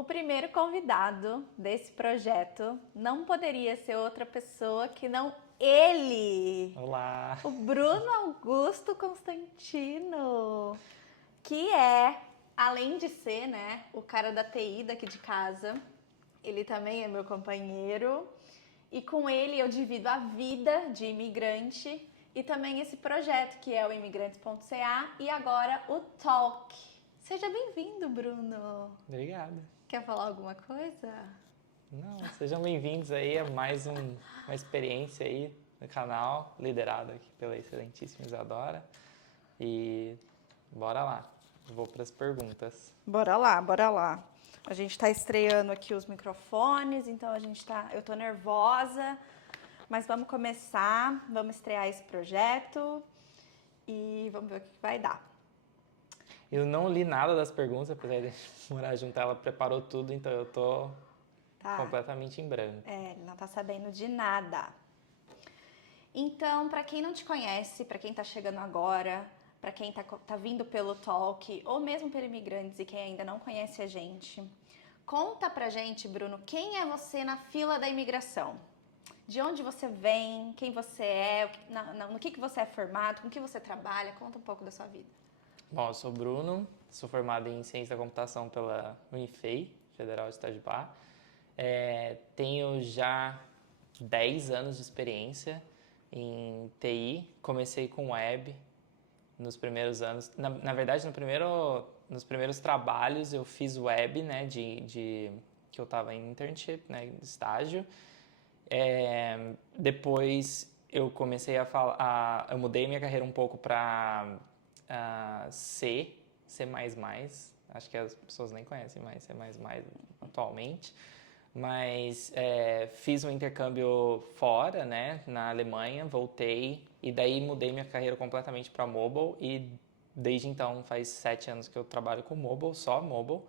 O primeiro convidado desse projeto não poderia ser outra pessoa que não ele, Olá! o Bruno Augusto Constantino, que é, além de ser, né, o cara da TI daqui de casa, ele também é meu companheiro e com ele eu divido a vida de imigrante e também esse projeto que é o imigrantes.ca e agora o Talk. Seja bem-vindo, Bruno. Obrigado. Quer falar alguma coisa? Não, sejam bem-vindos aí a mais uma experiência aí no canal, liderado aqui pela excelentíssima Isadora. E bora lá, vou para as perguntas. Bora lá, bora lá. A gente tá estreando aqui os microfones, então eu tô nervosa, mas vamos começar, vamos estrear esse projeto e vamos ver o que vai dar. Eu não li nada das perguntas, apesar de morar junto, ela preparou tudo, então eu tô Tá? completamente em branco. Ele não tá sabendo de nada. Então, para quem não te conhece, para quem tá chegando agora, para quem tá vindo pelo Talk ou mesmo pelo Imigrantes e quem ainda não conhece a gente, conta pra gente, Bruno, quem é você na fila da imigração? De onde você vem, quem você é, no que você é formado, com que você trabalha, conta um pouco da sua vida. Bom, eu sou o Bruno, sou formado em Ciência da Computação pela Unifei, Federal de Itajubá. Tenho já 10 anos de experiência em TI. Comecei com web nos primeiros anos. Na verdade, nos primeiros trabalhos eu fiz web, né, que eu estava em internship, né, estágio. Depois eu comecei eu mudei minha carreira um pouco para C++. Acho que as pessoas nem conhecem mais C++ atualmente. Mas fiz um intercâmbio fora, né, na Alemanha, voltei e daí mudei minha carreira completamente para mobile e desde então faz 7 anos que eu trabalho com mobile, só mobile.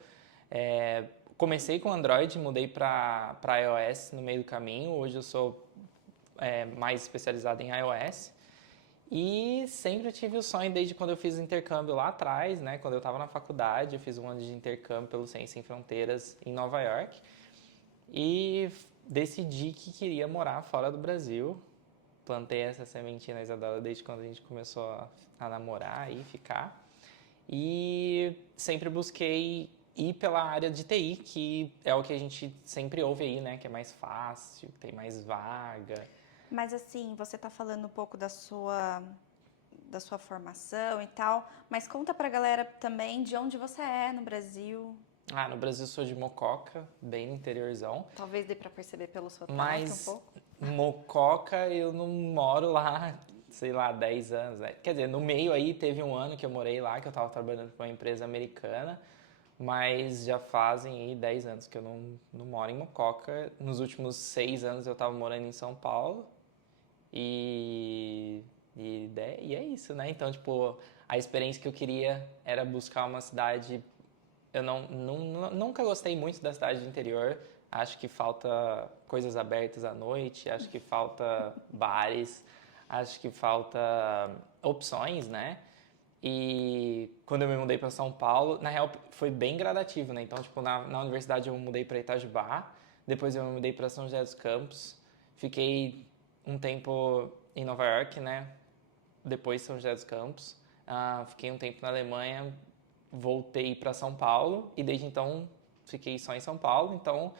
Comecei com Android, mudei para iOS no meio do caminho, hoje eu sou mais especializado em iOS. E sempre tive o sonho desde quando eu fiz o intercâmbio lá atrás, né? Quando eu estava na faculdade, eu fiz um ano de intercâmbio pelo Ciência Sem Fronteiras em Nova York. E decidi que queria morar fora do Brasil. Plantei essa sementinha na Isadora desde quando a gente começou a namorar e ficar. E sempre busquei ir pela área de TI, que é o que a gente sempre ouve aí, né? Que é mais fácil, tem mais vaga. Mas assim, você tá falando um pouco da sua formação e tal, mas conta pra galera também de onde você é no Brasil. No Brasil eu sou de Mococa, bem no interiorzão. Talvez dê pra perceber pelo sotaque um Mas pouco. Mococa eu não moro lá, sei lá, 10 anos, né? Quer dizer, no meio aí teve um ano que eu morei lá, que eu tava trabalhando para uma empresa americana, mas já fazem aí 10 anos que eu não moro em Mococa. Nos últimos 6 anos eu tava morando em São Paulo e é isso, né? Então, tipo, a experiência que eu queria era buscar uma cidade. Eu nunca gostei muito da cidade do interior. Acho que falta coisas abertas à noite, acho que falta bares, acho que falta opções, né? E quando eu me mudei para São Paulo, na real foi bem gradativo, né? Então, tipo, na universidade eu mudei para Itajubá, depois eu me mudei para São José dos Campos, fiquei um tempo em Nova York, né? Depois São José dos Campos. Fiquei um tempo na Alemanha, voltei para São Paulo e desde então fiquei só em São Paulo. Então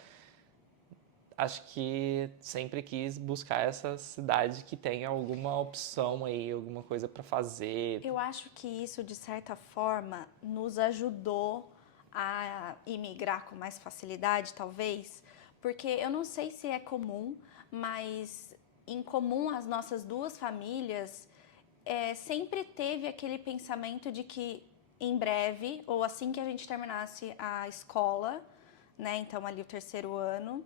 acho que sempre quis buscar essa cidade que tenha alguma opção aí, alguma coisa para fazer. Eu acho que isso, de certa forma, nos ajudou a imigrar com mais facilidade, talvez, porque eu não sei se é comum, mas em comum as nossas duas famílias sempre teve aquele pensamento de que em breve, ou assim que a gente terminasse a escola, né, então ali o terceiro ano,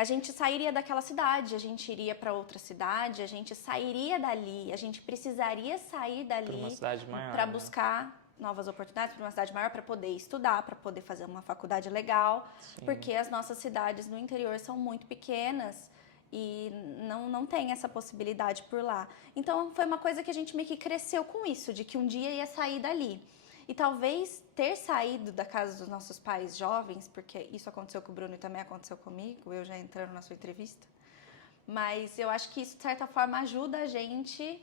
a gente sairia daquela cidade, a gente iria para outra cidade, a gente sairia dali, a gente precisaria sair Para uma dali cidade para maior, né? buscar novas oportunidades, para uma cidade maior, para poder estudar, para poder fazer uma faculdade legal, Sim. porque as nossas cidades no interior são muito pequenas e não tem essa possibilidade por lá. Então foi uma coisa que a gente meio que cresceu com isso, de que um dia ia sair dali. E talvez ter saído da casa dos nossos pais jovens, porque isso aconteceu com o Bruno e também aconteceu comigo, eu já entrando na sua entrevista, mas eu acho que isso, de certa forma, ajuda a gente,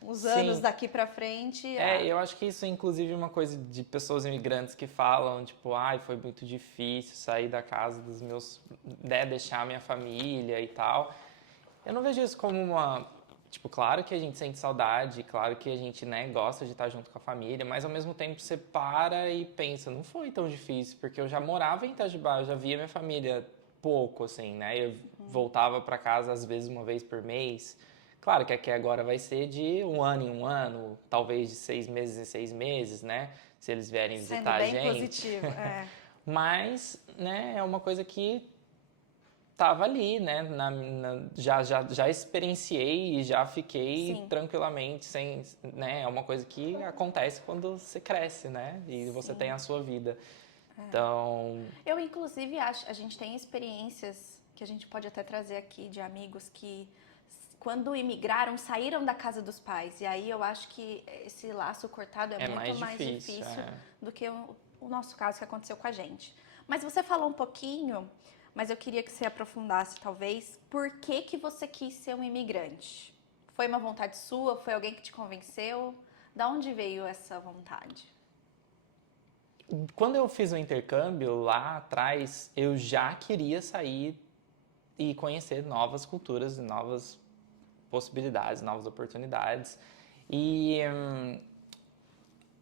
os anos Sim. daqui pra frente, Eu acho que isso é inclusive uma coisa de pessoas imigrantes que falam, tipo, ai, foi muito difícil sair da casa dos meus, né, deixar minha família e tal. Eu não vejo isso como uma, tipo, claro que a gente sente saudade, claro que a gente, né, gosta de estar junto com a família, mas ao mesmo tempo você para e pensa, não foi tão difícil, porque eu já morava em Itajubá, eu já via minha família pouco, assim, né? Eu voltava para casa às vezes uma vez por mês. Claro que aqui agora vai ser de um ano em um ano, talvez de 6 meses em 6 meses, né? Se eles vierem sendo visitar a bem gente. positivo. É. Mas, né, é uma coisa que tava ali, né? Já experienciei e já fiquei Sim, tranquilamente sem, né? É uma coisa que acontece quando você cresce, né? E você tem sim. a sua vida. Então, Eu, inclusive, acho, a gente tem experiências que a gente pode até trazer aqui de amigos que, quando imigraram, saíram da casa dos pais. E aí eu acho que esse laço cortado é é muito mais mais difícil. difícil do que o nosso caso que aconteceu com a gente. Mas você falou um pouquinho, mas eu queria que você aprofundasse, talvez, por que que você quis ser um imigrante? Foi uma vontade sua? Foi alguém que te convenceu? Da onde veio essa vontade? Quando eu fiz o intercâmbio lá atrás, eu já queria sair e conhecer novas culturas, novas possibilidades, novas oportunidades. E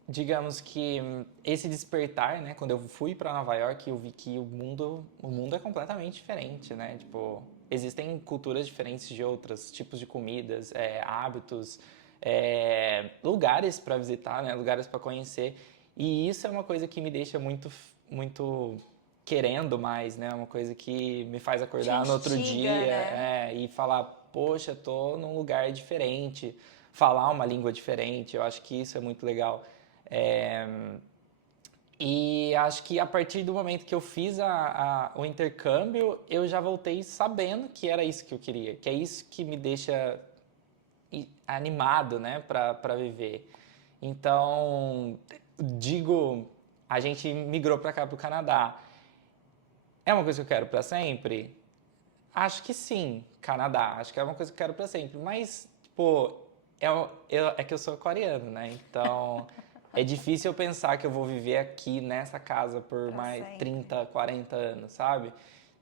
digamos que esse despertar, né, quando eu fui para Nova York, eu vi que o mundo é completamente diferente, né? Tipo, existem culturas diferentes de outros tipos de comidas, hábitos, lugares para visitar, né, lugares para conhecer. E isso é uma coisa que me deixa muito, muito querendo mais, né? Uma coisa que me faz Te acordar no outro instiga, dia, né? e falar, poxa, tô num lugar diferente, falar uma língua diferente. Eu acho que isso é muito legal. É, e acho que a partir do momento que eu fiz o intercâmbio, eu já voltei sabendo que era isso que eu queria, que é isso que me deixa animado, né, para viver. Então, digo, a gente migrou para cá, para o Canadá. É uma coisa que eu quero para sempre? Acho que sim, Canadá. Acho que é uma coisa que eu quero para sempre. Mas, tipo, é que eu sou aquariano, né? Então, é difícil eu pensar que eu vou viver aqui nessa casa por Pra mais sempre. 30, 40 anos, sabe?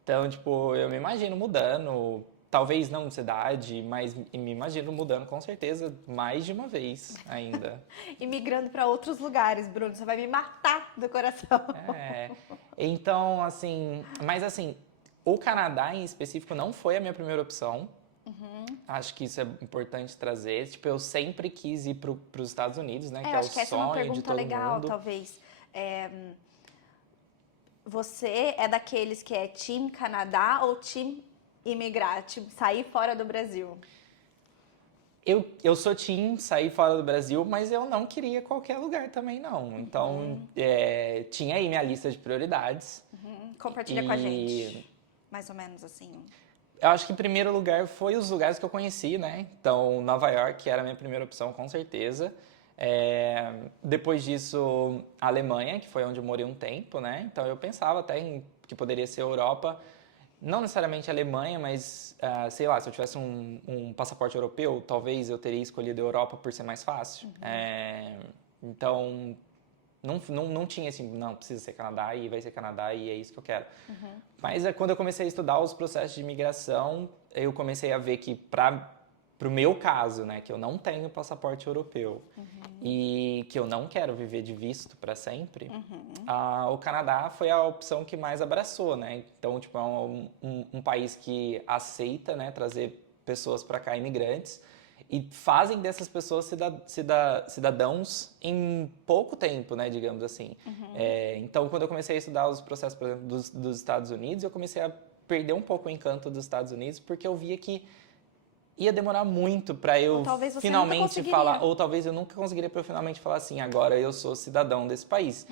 Então, tipo, eu me imagino mudando. Talvez não de cidade, mas me imagino mudando com certeza mais de uma vez ainda. E migrando para outros lugares, Bruno, você vai me matar do coração. É. Então, assim, mas assim, o Canadá em específico não foi a minha primeira opção. Acho que isso é importante trazer. Tipo, eu sempre quis ir para os Estados Unidos, né? É, Que eu é o acho que essa é uma sonho de pergunta todo legal, mundo. talvez. É, você é daqueles que é Team Canadá ou Team imigrar, tipo, sair fora do Brasil? Eu sou teen, saí fora do Brasil, mas eu não queria qualquer lugar também, não. Então, tinha aí minha lista de prioridades. Compartilha com a E gente. Mais ou menos assim. eu acho que em primeiro lugar foi os lugares que eu conheci, né? Então, Nova York era a minha primeira opção, com certeza. Depois disso, a Alemanha, que foi onde eu morei um tempo, né? Então, eu pensava até em que poderia ser a Europa. Não necessariamente a Alemanha, mas, sei lá, se eu tivesse um passaporte europeu, talvez eu teria escolhido a Europa por ser mais fácil. Então, não tinha assim, não, precisa ser Canadá e vai ser Canadá e é isso que eu quero. Mas quando eu comecei a estudar os processos de imigração, eu comecei a ver que para o meu caso, né, que eu não tenho passaporte europeu e que eu não quero viver de visto para sempre, o Canadá foi a opção que mais abraçou, né? Então, tipo, é um país que aceita, né, trazer pessoas para cá, imigrantes, e fazem dessas pessoas cidadãos em pouco tempo, né, digamos assim. Então, quando eu comecei a estudar os processos, por exemplo, dos Estados Unidos, eu comecei a perder um pouco o encanto dos Estados Unidos, porque eu via que ia demorar muito para Ou eu talvez você nunca finalmente falar, conseguiria. ou talvez eu nunca conseguiria para eu finalmente falar assim, agora eu sou cidadão desse país.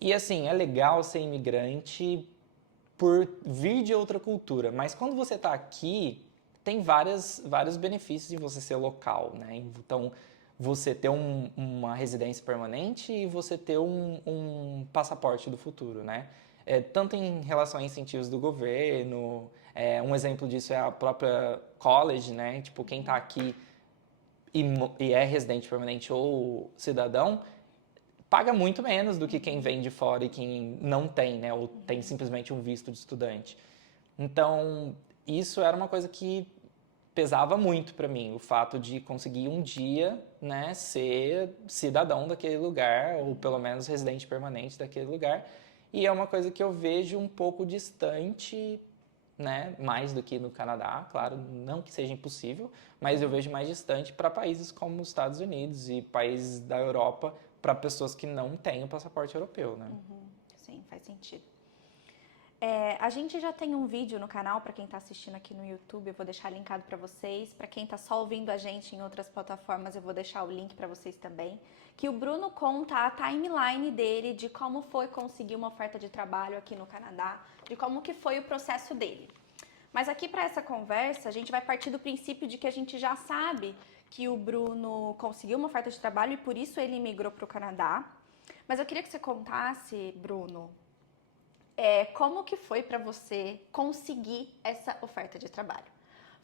E assim, é legal ser imigrante por vir de outra cultura, mas quando você está aqui, tem vários benefícios em você ser local, né? Então, você ter uma residência permanente e você ter um passaporte do futuro, né? Tanto em relação a incentivos do governo, um exemplo disso é a própria college, né? Tipo, quem está aqui e é residente permanente ou cidadão, paga muito menos do que quem vem de fora e quem não tem, né? Ou tem simplesmente um visto de estudante. Então, isso era uma coisa que pesava muito para mim, o fato de conseguir um dia, né, ser cidadão daquele lugar, ou pelo menos residente permanente daquele lugar. E é uma coisa que eu vejo um pouco distante, né, mais do que no Canadá, claro, não que seja impossível, mas eu vejo mais distante para países como os Estados Unidos e países da Europa, para pessoas que não têm o passaporte europeu, né? Sim, faz sentido. A gente já tem um vídeo no canal, para quem está assistindo aqui no YouTube, eu vou deixar linkado para vocês. Para quem está só ouvindo a gente em outras plataformas, eu vou deixar o link para vocês também. Que o Bruno conta a timeline dele de como foi conseguir uma oferta de trabalho aqui no Canadá, de como que foi o processo dele. Mas aqui para essa conversa, a gente vai partir do princípio de que a gente já sabe que o Bruno conseguiu uma oferta de trabalho e por isso ele migrou para o Canadá. Mas eu queria que você contasse, Bruno, como que foi para você conseguir essa oferta de trabalho?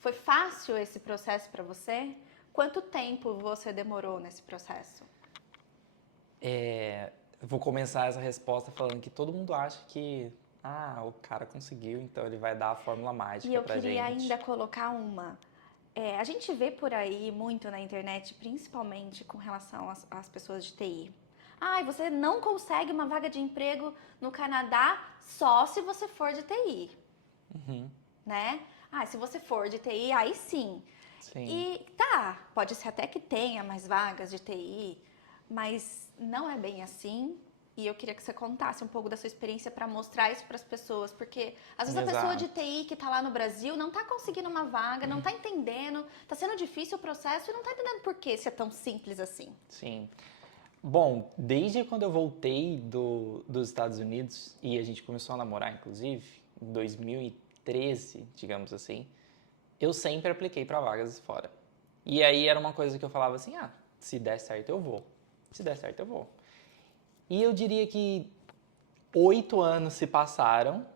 Foi fácil esse processo para você? Quanto tempo você demorou nesse processo? Vou começar essa resposta falando que todo mundo acha que o cara conseguiu, então ele vai dar a fórmula mágica pra gente. E eu queria ainda colocar uma. A gente vê por aí muito na internet, principalmente com relação às pessoas de TI. Você não consegue uma vaga de emprego no Canadá só se você for de TI, né? Se você for de TI, aí sim. E pode ser até que tenha mais vagas de TI, mas não é bem assim. E eu queria que você contasse um pouco da sua experiência para mostrar isso para as pessoas, porque às vezes a pessoa de TI que está lá no Brasil não está conseguindo uma vaga, não está entendendo, está sendo difícil o processo e não está entendendo por que isso é tão simples assim. Sim. Bom, desde quando eu voltei dos Estados Unidos, e a gente começou a namorar, inclusive, em 2013, digamos assim, eu sempre apliquei para vagas fora. E aí era uma coisa que eu falava assim, se der certo eu vou. Se der certo eu vou. E eu diria que 8 anos se passaram,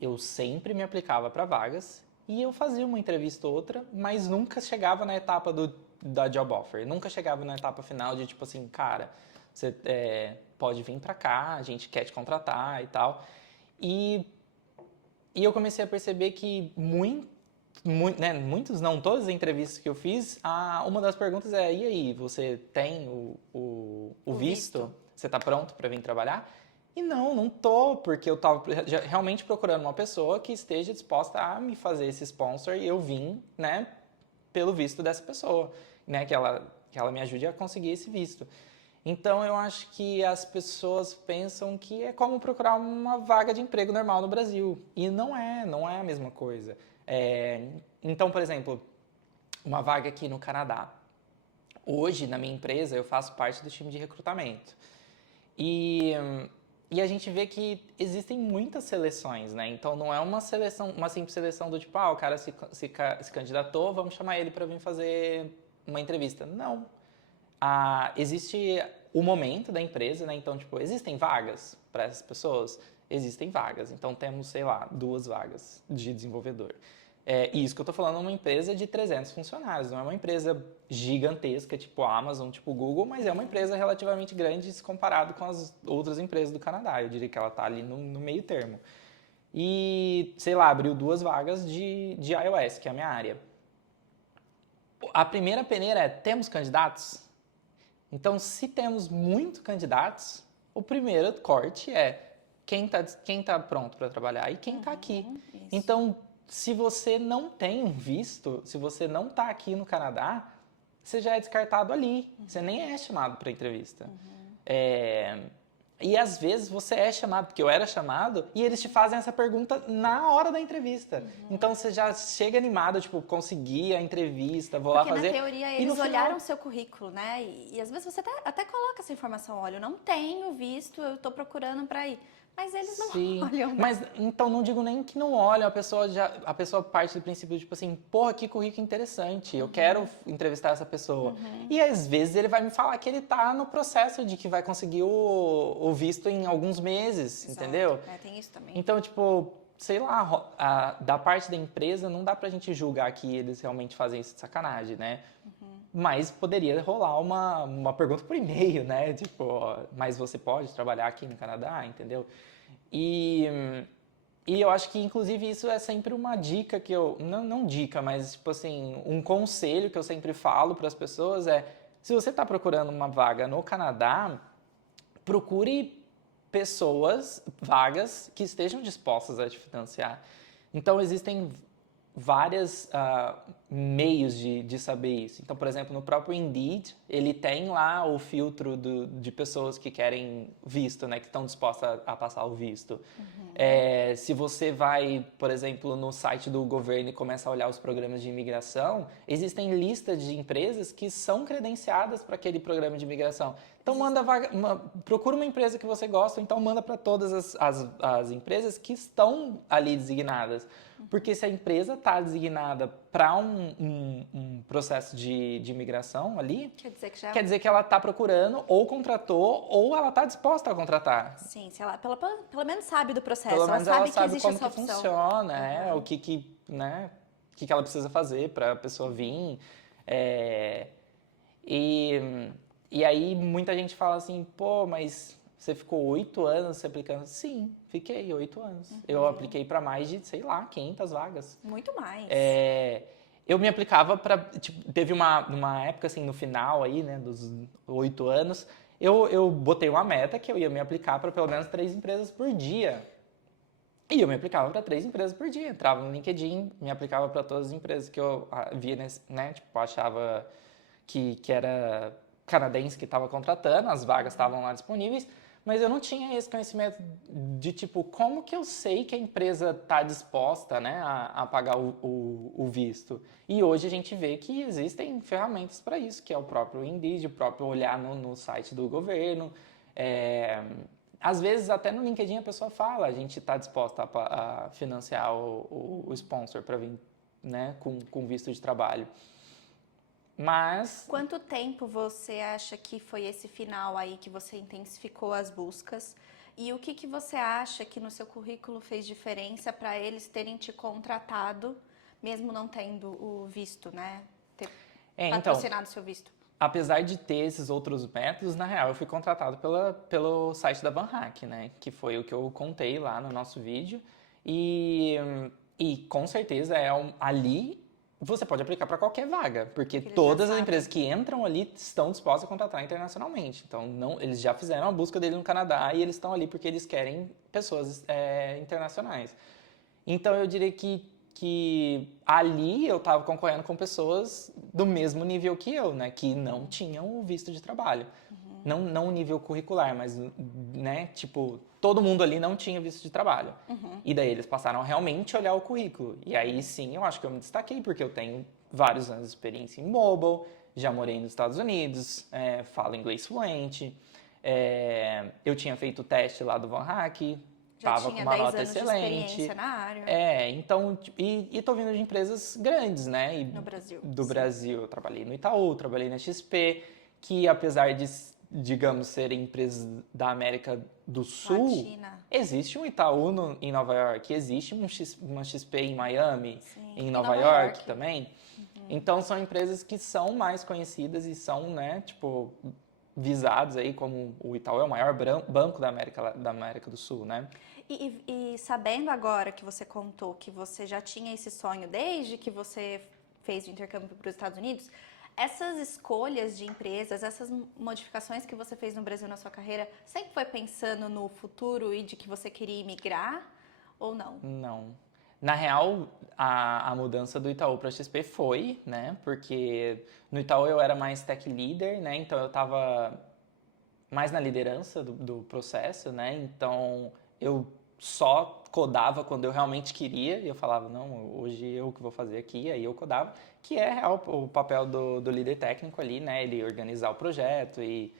eu sempre me aplicava para vagas, e eu fazia uma entrevista ou outra, mas nunca chegava na etapa da job offer. Nunca chegava na etapa final de tipo assim, cara, você pode vir pra cá, a gente quer te contratar e tal. E eu comecei a perceber que muitos não, todas as entrevistas que eu fiz, uma das perguntas e aí, você tem o visto? Você tá pronto para vir trabalhar? E não tô, porque eu tava realmente procurando uma pessoa que esteja disposta a me fazer esse sponsor e eu vim, né, pelo visto dessa pessoa. Né, que ela me ajude a conseguir esse visto. Então, eu acho que as pessoas pensam que é como procurar uma vaga de emprego normal no Brasil. E não é a mesma coisa. Então, por exemplo, uma vaga aqui no Canadá. Hoje, na minha empresa, eu faço parte do time de recrutamento. E a gente vê que existem muitas seleções, né? Então, não é uma simples seleção do tipo, o cara se candidatou, vamos chamar ele para vir fazer uma entrevista. Não. Existe o momento da empresa, né? Então, tipo, existem vagas para essas pessoas? Existem vagas. Então, temos, sei lá, 2 vagas de desenvolvedor. Isso que eu tô falando é uma empresa de 300 funcionários. Não é uma empresa gigantesca, tipo a Amazon, tipo o Google, mas é uma empresa relativamente grande se comparado com as outras empresas do Canadá. Eu diria que ela tá ali no meio termo. E, sei lá, abriu 2 vagas de iOS, que é a minha área. A primeira peneira é, temos candidatos? Então, se temos muitos candidatos, o primeiro corte é quem tá pronto para trabalhar e quem está aqui. Isso. Então, se você não tem um visto, se você não está aqui no Canadá, você já é descartado ali. Você nem é chamado para entrevista. E às vezes você é chamado, porque eu era chamado, e eles te fazem essa pergunta na hora da entrevista. Então você já chega animado, tipo, consegui a entrevista, vou lá fazer. Porque na teoria eles olharam o seu currículo, né? E às vezes você até coloca essa informação, olha, eu não tenho visto, eu estou procurando para ir. Mas eles não Sim, olham, né? mas então não digo nem que não olha, a pessoa parte do princípio, tipo assim, porra, que currículo interessante, eu quero entrevistar essa pessoa. E às vezes ele vai me falar que ele tá no processo de que vai conseguir o visto em alguns meses, Exato. entendeu? Tem isso também. Então, tipo, sei lá, da parte da empresa não dá pra gente julgar que eles realmente fazem isso de sacanagem, né? Mas poderia rolar uma pergunta por e-mail, né? Tipo, ó, mas você pode trabalhar aqui no Canadá, entendeu? E, e eu acho que, inclusive, isso é sempre uma dica que eu... Não dica, mas, tipo assim, um conselho que eu sempre falo para as pessoas é: se você está procurando uma vaga no Canadá, procure pessoas, vagas, que estejam dispostas a te financiar. Então, existem vários meios de saber isso. Então, por exemplo, no próprio Indeed, ele tem lá o filtro de pessoas que querem visto, né, que estão dispostas a passar o visto. Se você vai, por exemplo, no site do governo e começa a olhar os programas de imigração, existem listas de empresas que são credenciadas para aquele programa de imigração. Então, procura uma empresa que você gosta, então manda para todas as empresas que estão ali designadas. Porque se a empresa está designada para um processo de imigração ali, Quer dizer que ela está procurando, ou contratou, ou ela está disposta a contratar. sim, se ela pelo menos sabe do processo, Pelo ela menos ela sabe que sabe existe como essa que opção. funciona, né, o que ela precisa fazer para a pessoa vir. É, e, e aí muita gente fala assim, pô, mas você ficou 8 anos se aplicando? Sim, fiquei 8 anos. Eu apliquei para mais de, sei lá, 500 vagas. Muito mais. Eu me aplicava para, tipo, teve uma época assim no final aí, né, dos 8 anos, eu botei uma meta que eu ia me aplicar para pelo menos 3 empresas por dia. E eu me aplicava para 3 empresas por dia. Entrava no LinkedIn, me aplicava para todas as empresas que eu via, né? Tipo, achava que era canadense que estava contratando, as vagas estavam lá disponíveis, mas eu não tinha esse conhecimento de, tipo, como que eu sei que a empresa está disposta, né, a pagar o visto. E hoje a gente vê que existem ferramentas para isso, que é o próprio Indeed, o próprio olhar no site do governo. Às vezes, até no LinkedIn, a pessoa fala, a gente está disposta a financiar o sponsor para vir, né, com visto de trabalho. Mas... Quanto tempo você acha que foi esse final aí que você intensificou as buscas? E o que você acha que no seu currículo fez diferença para eles terem te contratado, mesmo não tendo o visto, né? Ter patrocinado o seu visto? Apesar de ter esses outros métodos, na real eu fui contratado pelo site da VanHack, né? Que foi o que eu contei lá no nosso vídeo. E com certeza ali você pode aplicar para qualquer vaga, porque todas as empresas que entram ali estão dispostas a contratar internacionalmente. Então, eles já fizeram a busca dele no Canadá e eles estão ali porque eles querem pessoas internacionais. Então, eu diria que ali eu estava concorrendo com pessoas do mesmo nível que eu, né? Que não tinham o visto de trabalho. Não o nível curricular, mas, né? Tipo, todo mundo ali não tinha visto de trabalho. E daí eles passaram a realmente olhar o currículo. E aí sim, eu acho que eu me destaquei, porque eu tenho vários anos de experiência em mobile, já morei nos Estados Unidos, falo inglês fluente, eu tinha feito o teste lá do VanHack, estava com uma nota excelente. De experiência na área. Então, e tô vindo de empresas grandes, né? E no Brasil. Do Brasil, eu trabalhei no Itaú, trabalhei na XP, que apesar de, digamos, serem empresas da América do Sul, Latina. Existe um Itaú em Nova York, existe uma XP em Miami, Sim. em Nova York também. Então, são empresas que são mais conhecidas e são, né, tipo, visados aí como o Itaú é o maior banco da América do Sul, né? E sabendo agora que você contou que você já tinha esse sonho desde que você fez o intercâmbio para os Estados Unidos, essas escolhas de empresas, essas modificações que você fez no Brasil na sua carreira, sempre foi pensando no futuro e de que você queria imigrar ou não? Não. Na real, a mudança do Itaú para a XP foi, né? Porque no Itaú eu era mais tech leader, né? Então eu estava mais na liderança do processo, né? Então eu só codava quando eu realmente queria e eu falava, não, hoje eu que vou fazer aqui, aí eu codava, que é real o papel do líder técnico ali, né? Ele organizar o projeto e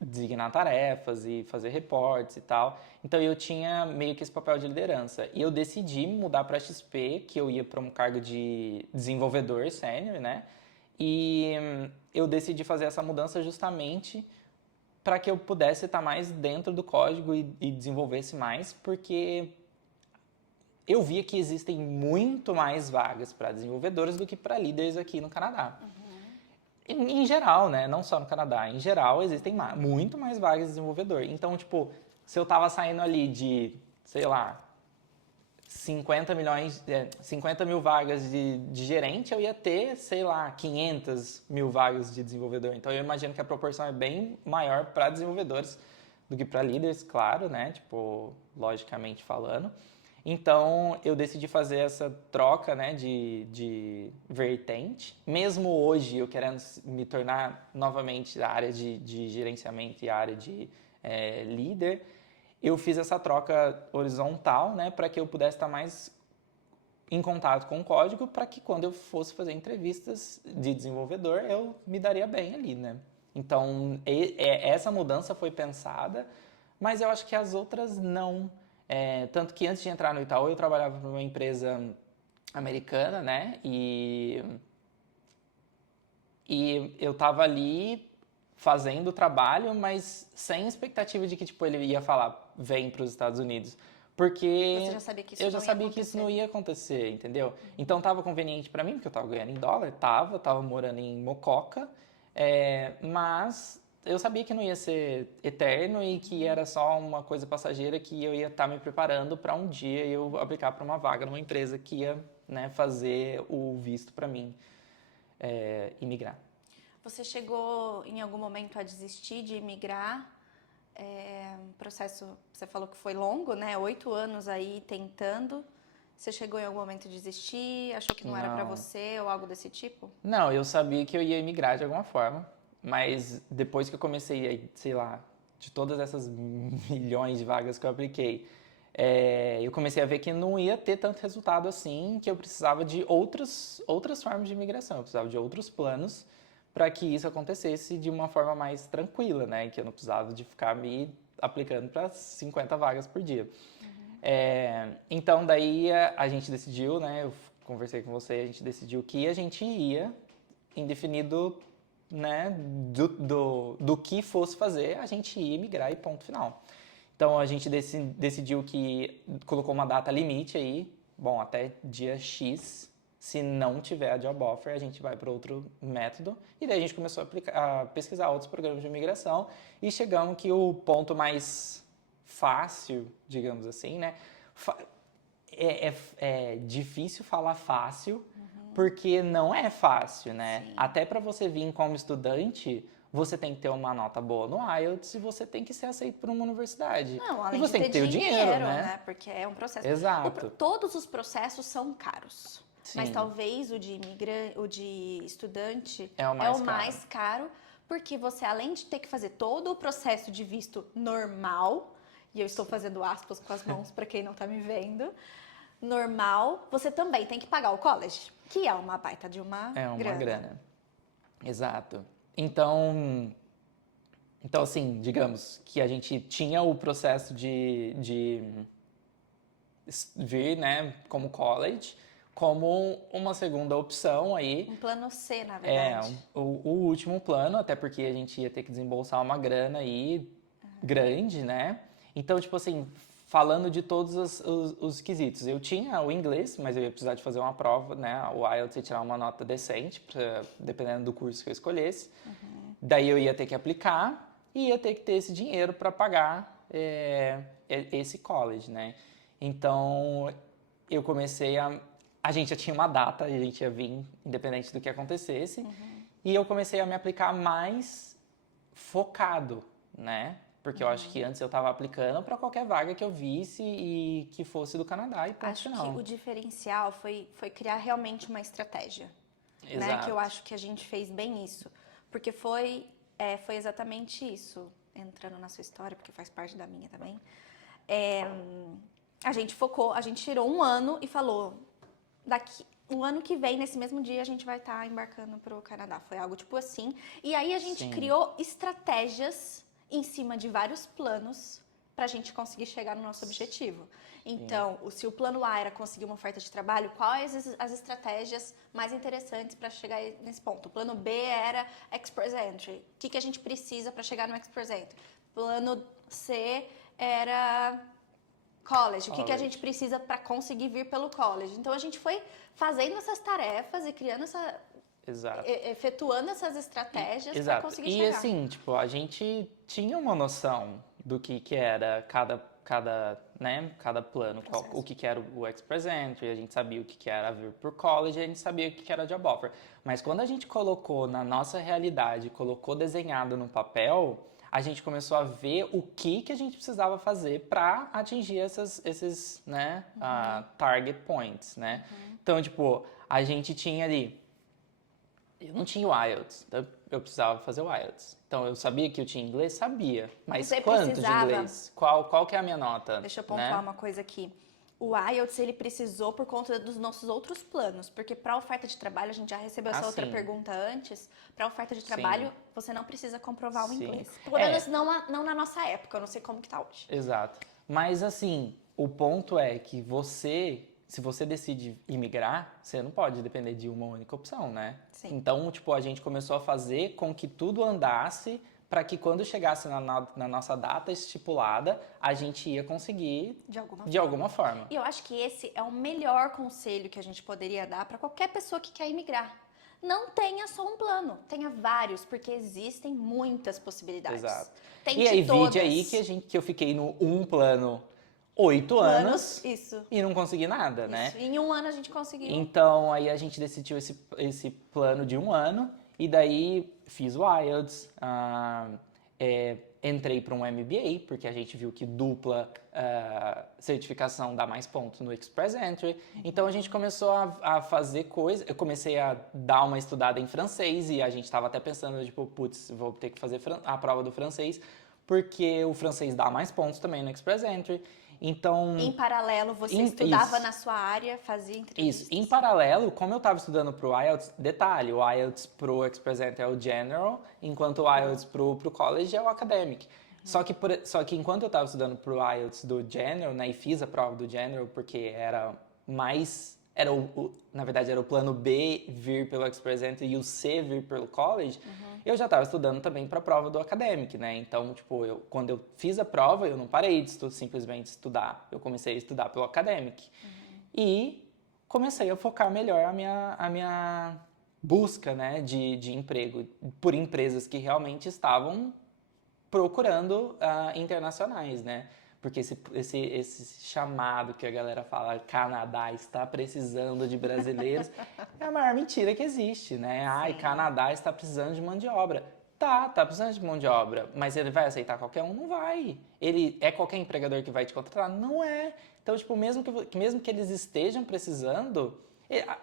designar tarefas e fazer reportes e tal. Então eu tinha meio que esse papel de liderança. E eu decidi mudar para a XP, que eu ia para um cargo de desenvolvedor sênior, né? E eu decidi fazer essa mudança justamente para que eu pudesse estar mais dentro do código e desenvolvesse mais, porque eu via que existem muito mais vagas para desenvolvedores do que para líderes aqui no Canadá. Em geral, né? Não só no Canadá. Em geral, existem muito mais vagas de desenvolvedor. Então, tipo, se eu tava saindo ali de, sei lá, 50 mil vagas de gerente, eu ia ter, sei lá, 500 mil vagas de desenvolvedor. Então, eu imagino que a proporção é bem maior para desenvolvedores do que para líderes, claro, né? Tipo, logicamente falando. Então, eu decidi fazer essa troca, né, de vertente. Mesmo hoje, eu querendo me tornar novamente da área de gerenciamento e a área de líder, eu fiz essa troca horizontal, né, para que eu pudesse estar mais em contato com o código, para que quando eu fosse fazer entrevistas de desenvolvedor, eu me daria bem ali, né? Então, essa mudança foi pensada, mas eu acho que as outras não. Tanto que antes de entrar no Itaú, eu trabalhava para uma empresa americana, né? E eu estava ali fazendo o trabalho, mas sem expectativa de que tipo, ele ia falar, vem para os Estados Unidos. Porque Você já sabia que isso eu não já ia sabia que isso acontecer. não ia acontecer, entendeu? Então estava conveniente para mim, porque eu estava ganhando em dólar, estava morando em Mococa, mas eu sabia que não ia ser eterno e que era só uma coisa passageira, que eu ia estar me preparando para um dia eu aplicar para uma vaga numa empresa que ia, né, fazer o visto para mim imigrar. Você chegou em algum momento a desistir de imigrar? O processo, você falou que foi longo, né? 8 anos aí tentando. Você chegou em algum momento a desistir? Achou que não era pra Não. você ou algo desse tipo? Não, eu sabia que eu ia emigrar de alguma forma, mas depois que eu comecei, sei lá, de todas essas milhões de vagas que eu apliquei, eu comecei a ver que não ia ter tanto resultado assim, que eu precisava de outras formas de imigração, eu precisava de outros planos para que isso acontecesse de uma forma mais tranquila, né? Que eu não precisava de ficar me aplicando para 50 vagas por dia. Então, daí a gente decidiu, né? Eu conversei com você, a gente decidiu que a gente ia, indefinido, né? Do que fosse fazer, a gente ia migrar e ponto final. Então, a gente decidiu que colocou uma data limite aí, bom, até dia X. Se não tiver a job offer, a gente vai para outro método. E daí a gente começou a pesquisar outros programas de imigração e chegamos que o ponto mais fácil, digamos assim, né? É difícil falar fácil, porque não é fácil, né? Sim. Até para você vir como estudante, você tem que ter uma nota boa no IELTS e você tem que ser aceito por uma universidade. Não, E além você de tem ter que ter o dinheiro, né? Porque é um processo. Exato. Todos os processos são caros. Mas Sim. talvez o de estudante É o mais caro, porque você, além de ter que fazer todo o processo de visto normal, e eu estou fazendo aspas com as mãos para quem não está me vendo, normal, você também tem que pagar o college, que é uma baita de uma É uma grana. grana. Exato. Então, assim, digamos que a gente tinha o processo de vir, né, como college, como uma segunda opção aí. Um plano C, na verdade. O último plano, até porque a gente ia ter que desembolsar uma grana aí grande, né? Então, tipo assim, falando de todos os quesitos, eu tinha o inglês, mas eu ia precisar de fazer uma prova, né? O IELTS ia tirar uma nota decente, dependendo do curso que eu escolhesse. Daí eu ia ter que aplicar e ia ter que ter esse dinheiro para pagar esse college, né? Então, eu comecei a gente já tinha uma data, a gente ia vir independente do que acontecesse. E eu comecei a me aplicar mais focado, né? Porque eu acho que antes eu estava aplicando para qualquer vaga que eu visse e que fosse do Canadá e ponto Acho final. que o diferencial foi criar realmente uma estratégia. Né? Exato. Que eu acho que a gente fez bem isso. Porque foi exatamente isso, entrando na sua história, porque faz parte da minha também. A gente focou, a gente tirou um ano e falou, um ano que vem, nesse mesmo dia, a gente vai estar embarcando para o Canadá. Foi algo tipo assim. E aí a gente Sim. criou estratégias em cima de vários planos para a gente conseguir chegar no nosso objetivo. Então, se o plano A era conseguir uma oferta de trabalho, quais as estratégias mais interessantes para chegar nesse ponto? O plano B era Express Entry. O que a gente precisa para chegar no Express Entry? Plano C era college. O que a gente precisa para conseguir vir pelo college? Então, a gente foi fazendo essas tarefas e criando Exato. efetuando essas estratégias para Exato. conseguir E chegar. assim, tipo, a gente tinha uma noção do que era cada plano, o que era o Express Entry, a gente sabia o que era vir por college, a gente sabia o que era job offer. Mas quando a gente colocou na nossa realidade, colocou desenhado no papel, a gente começou a ver o que a gente precisava fazer para atingir esses target points, né? Então, tipo, a gente tinha ali. Eu não tinha o IELTS, então eu precisava fazer o IELTS. Então, eu sabia que eu tinha inglês? Sabia. Mas Você quanto precisava- de inglês? Qual que é a minha nota? Deixa eu pontuar uma coisa aqui. O IELTS, ele precisou por conta dos nossos outros planos, porque para oferta de trabalho, a gente já recebeu essa outra sim. pergunta antes, para oferta de trabalho, você não precisa comprovar o Sim. inglês. Pelo menos não na nossa época, eu não sei como que tá hoje. Exato. Mas assim, o ponto é que se você decide imigrar, você não pode depender de uma única opção, né? Sim. Então, tipo, a gente começou a fazer com que tudo andasse para que quando chegasse na nossa data estipulada, a gente ia conseguir De alguma forma. E eu acho que esse é o melhor conselho que a gente poderia dar para qualquer pessoa que quer imigrar. Não tenha só um plano, tenha vários, porque existem muitas possibilidades. Exato. Tente E aí, todas. vide aí que eu fiquei no um plano 8 anos Isso. e não consegui nada, né? Isso. Em um ano a gente conseguiu. Então, aí a gente decidiu esse plano de um ano e daí fiz o IELTS, entrei para um MBA, porque a gente viu que dupla certificação dá mais pontos no Express Entry. Então, a gente começou a fazer coisas. Eu comecei a dar uma estudada em francês e a gente estava até pensando, tipo, putz, vou ter que fazer a prova do francês, porque o francês dá mais pontos também no Express Entry. Então, em paralelo, você estudava na sua área, fazia entrevistas. Isso. Em paralelo, como eu estava estudando para o IELTS, detalhe, o IELTS pro Express Entry é o General, enquanto o IELTS pro College é o Academic. Só que enquanto eu estava estudando para o IELTS do General, né, e fiz a prova do General, porque era mais... na verdade, era o plano B vir pelo Express Entry e o C vir pelo College, eu já estava estudando também para a prova do Academic, né? Então, tipo, quando eu fiz a prova, eu não parei de simplesmente estudar. Eu comecei a estudar pelo Academic. E comecei a focar melhor a minha busca, né, de emprego por empresas que realmente estavam procurando internacionais, né? Porque esse chamado que a galera fala, Canadá está precisando de brasileiros, é a maior mentira que existe, né? Ai, Canadá está precisando de mão de obra. Tá precisando de mão de obra, mas ele vai aceitar qualquer um? Não vai. Ele é qualquer empregador que vai te contratar? Não é. Então, tipo, mesmo que eles estejam precisando,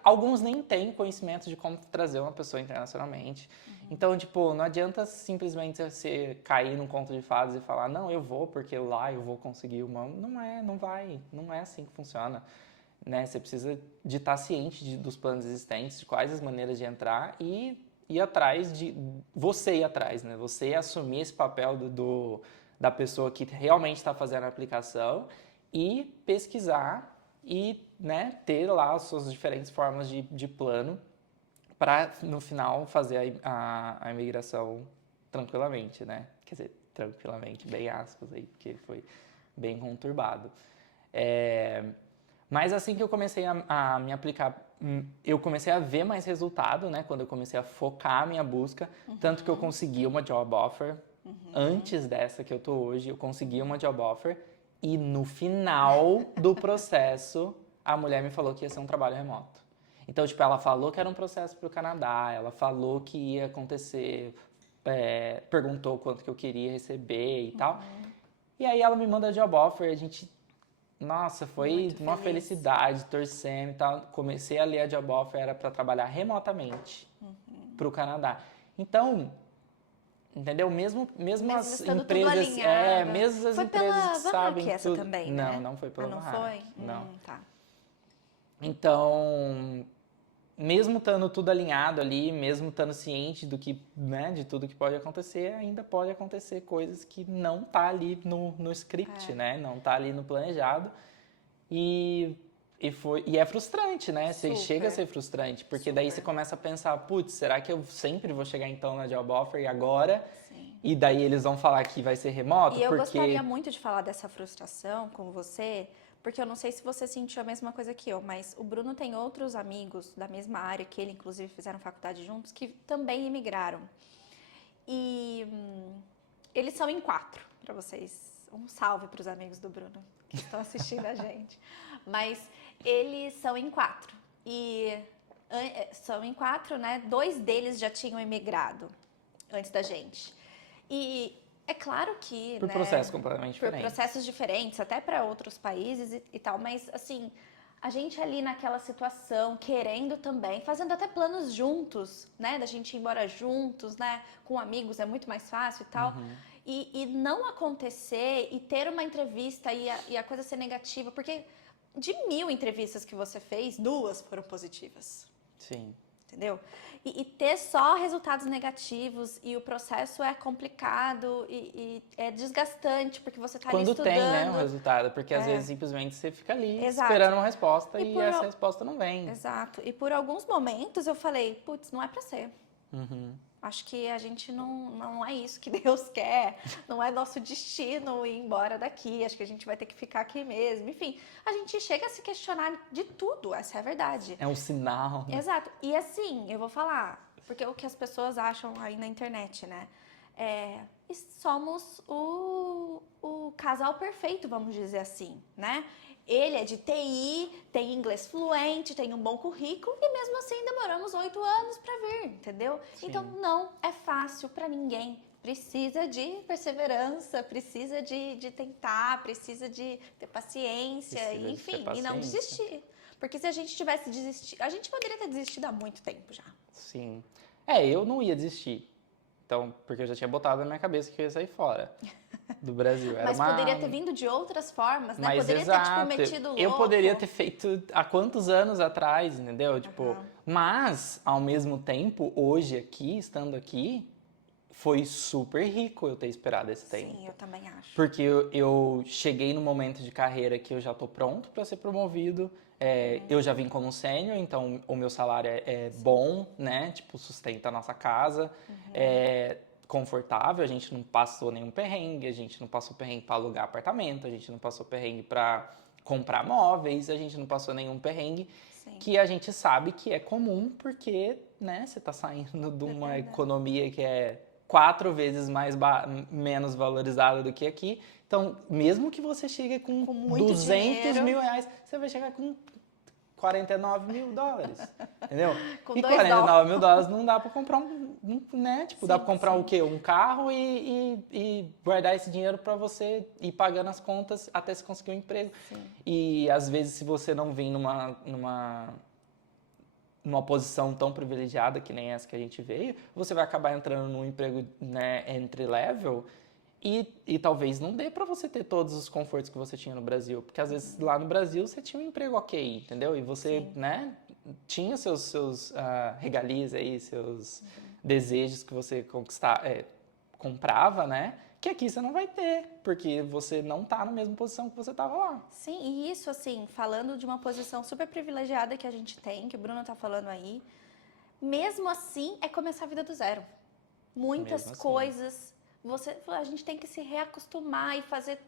alguns nem têm conhecimento de como trazer uma pessoa internacionalmente. Então, tipo, não adianta simplesmente você cair num conto de fadas e falar, não, eu vou porque lá eu vou conseguir uma... Não vai. Não é assim que funciona. Né? Você precisa de estar ciente dos planos existentes, de quais as maneiras de entrar e ir atrás você ir atrás, né? Você assumir esse papel da pessoa que realmente está fazendo a aplicação e pesquisar e, né, ter lá as suas diferentes formas de plano para, no final, fazer a imigração tranquilamente, né? Quer dizer, tranquilamente, bem aspas aí, porque foi bem conturbado. Mas assim que eu comecei a me aplicar, eu comecei a ver mais resultado, né? Quando eu comecei a focar a minha busca, tanto que eu consegui uma job offer. Antes dessa que eu tô hoje, eu consegui uma job offer e no final do processo, a mulher me falou que ia ser um trabalho remoto. Então, tipo, ela falou que era um processo para o Canadá, ela falou que ia acontecer, perguntou quanto que eu queria receber e tal. E aí ela me manda a job offer, a gente... Nossa, foi Muito uma feliz. felicidade, torcendo e tal. Comecei a ler a job offer, era para trabalhar remotamente para o Canadá. Então, entendeu? Mesmo as estando tudo empresas... alinhado. mesmo as Foi empresas pela que sabem Vanhac essa tudo. também, né? Não foi pela não Vanhac, foi? não. Tá. Então, mesmo estando tudo alinhado ali, mesmo estando ciente do que, né, de tudo que pode acontecer, ainda pode acontecer coisas que não tá ali no script, né? Não tá ali no planejado. E é frustrante, né? Você chega a ser frustrante, porque daí você começa a pensar, putz, será que eu sempre vou chegar então na job offer agora? Sim. E daí eles vão falar que vai ser remoto? E eu Porque... gostaria muito de falar dessa frustração com você, porque eu não sei se você sentiu a mesma coisa que eu, mas o Bruno tem outros amigos da mesma área que ele, inclusive fizeram faculdade juntos, que também imigraram. E eles são em 4, para vocês. Um salve para os amigos do Bruno que estão assistindo a gente. Mas eles são em 4. E são em 4, né? 2 deles já tinham imigrado antes da gente. E é claro que, Por né, processos completamente por diferentes. processos diferentes, até para outros países e tal, mas assim, a gente ali naquela situação, querendo também, fazendo até planos juntos, né, da gente ir embora juntos, né, com amigos é muito mais fácil e tal, e não acontecer e ter uma entrevista e a coisa ser negativa, porque de 1000 entrevistas que você fez, 2 foram positivas. Sim. Entendeu? E ter só resultados negativos e o processo é complicado e é desgastante, porque você está ali Quando estudando. tem, né, o resultado, porque às vezes simplesmente você fica ali Exato. esperando uma resposta E e essa resposta não vem. Exato. E por alguns momentos eu falei, putz, não é pra ser. Acho que a gente não é isso que Deus quer, não é nosso destino ir embora daqui, acho que a gente vai ter que ficar aqui mesmo. Enfim, a gente chega a se questionar de tudo, essa é a verdade. É um sinal. Né? Exato. E assim, eu vou falar, porque é o que as pessoas acham aí na internet, né? Somos o casal perfeito, vamos dizer assim, né? Ele é de TI, tem inglês fluente, tem um bom currículo e mesmo assim demoramos 8 anos para vir, entendeu? Sim. Então não é fácil para ninguém. Precisa de perseverança, precisa de tentar, precisa de ter paciência, Precisa enfim, ter e não paciência. desistir. Porque se a gente tivesse desistido, a gente poderia ter desistido há muito tempo já. Sim. Eu não ia desistir. Então, porque eu já tinha botado na minha cabeça que eu ia sair fora do Brasil. Era Mas poderia ter vindo de outras formas, né? Mas Poderia ter, tipo, metido louco. Eu poderia ter feito há quantos anos atrás, entendeu? Tipo, mas, ao mesmo tempo, hoje aqui, estando aqui, foi super rico eu ter esperado esse tempo. Sim, eu também acho. Porque eu cheguei no momento de carreira que eu já tô pronto para ser promovido. Eu já vim como sênior, então o meu salário é bom, né? Tipo, sustenta a nossa casa. É confortável, a gente não passou nenhum perrengue, a gente não passou perrengue para alugar apartamento, a gente não passou perrengue para comprar móveis, a gente não passou nenhum perrengue. Sim. Que a gente sabe que é comum porque, né, você tá saindo de uma economia que é 4 vezes menos valorizada do que aqui. Então, mesmo que você chegue com 200 mil reais, você vai chegar com 49 mil dólares, entendeu? Com e 49 mil dólares não dá para comprar né? Tipo, sim, dá para comprar sim. o quê? Um carro e guardar esse dinheiro para você ir pagando as contas até você conseguir um emprego. Sim. E às vezes, se você não vir numa posição tão privilegiada que nem essa que a gente veio, você vai acabar entrando num emprego, né, entry-level e talvez não dê para você ter todos os confortos que você tinha no Brasil. Porque às vezes lá no Brasil você tinha um emprego ok, entendeu? E você, né, tinha seus regalias aí, seus desejos que você comprava, né? Que aqui você não vai ter, porque você não tá na mesma posição que você tava lá. Sim, e isso, assim, falando de uma posição super privilegiada que a gente tem, que o Bruno tá falando aí, mesmo assim é começar a vida do zero. Muitas coisas, a gente tem que se reacostumar e fazer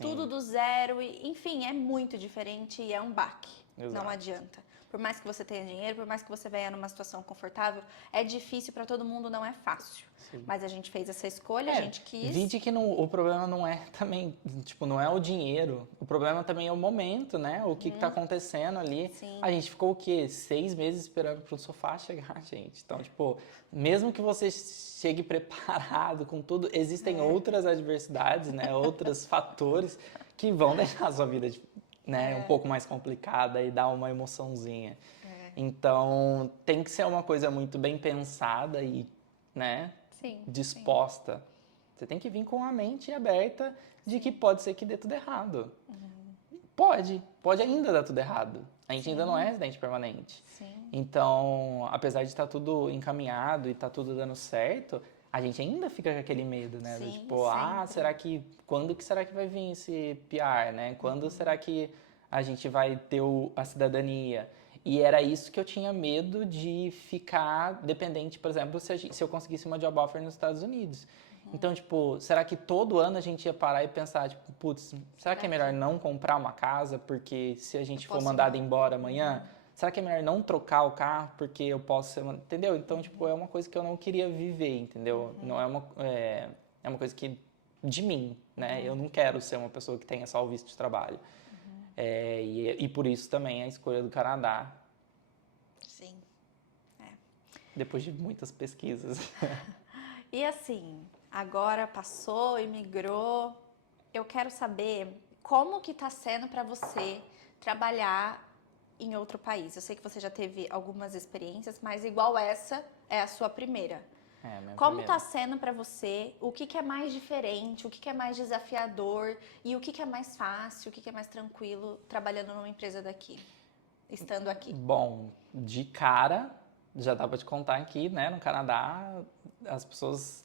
tudo do zero, e, enfim, é muito diferente e é um baque. Exato. Não adianta. Por mais que você tenha dinheiro, por mais que você venha numa situação confortável, é difícil para todo mundo, não é fácil. Sim. Mas a gente fez essa escolha, a gente quis. Vide que o problema não é também, tipo, não é o dinheiro. O problema também é o momento, né? O que tá acontecendo ali. Sim. A gente ficou o quê? 6 meses esperando pro sofá chegar, gente. Então, tipo, mesmo que você chegue preparado com tudo, existem outras adversidades, né? Outros fatores que vão deixar a sua vida, né, um pouco mais complicada e dar uma emoçãozinha. Então, tem que ser uma coisa muito bem pensada e, né, disposta. Você tem que vir com a mente aberta de que pode ser que dê tudo errado. pode ainda dar tudo errado. A gente ainda não é residente permanente. Sim. Então, apesar de estar tudo encaminhado e estar tudo dando certo, a gente ainda fica com aquele medo, né? Sim, Tipo, sempre. quando que será que vai vir esse PR, né? Quando será que a gente vai ter a cidadania? E era isso que eu tinha medo de ficar dependente, por exemplo, se eu conseguisse uma job offer nos Estados Unidos. Então, tipo, será que todo ano a gente ia parar e pensar, tipo, putz, será que é melhor Aqui. não comprar uma casa porque se a gente Eu for posso mandado não. embora amanhã, será que é melhor não trocar o carro porque eu posso ser, entendeu? Então, tipo, é uma coisa que eu não queria viver, entendeu? Não é uma coisa que de mim, né? Eu não quero ser uma pessoa que tenha só o visto de trabalho. E por isso também a escolha do Canadá, Sim. depois de muitas pesquisas. E assim, agora passou, imigrou. Eu quero saber como que tá sendo para você trabalhar em outro país. Eu sei que você já teve algumas experiências, mas igual essa é a sua primeira. É, a minha Como primeira. tá sendo para você? O que que é mais diferente? O que que é mais desafiador? E o que que é mais fácil? O que que é mais tranquilo trabalhando numa empresa daqui, estando aqui? Bom, de cara, já dá pra te contar aqui, né? No Canadá, as pessoas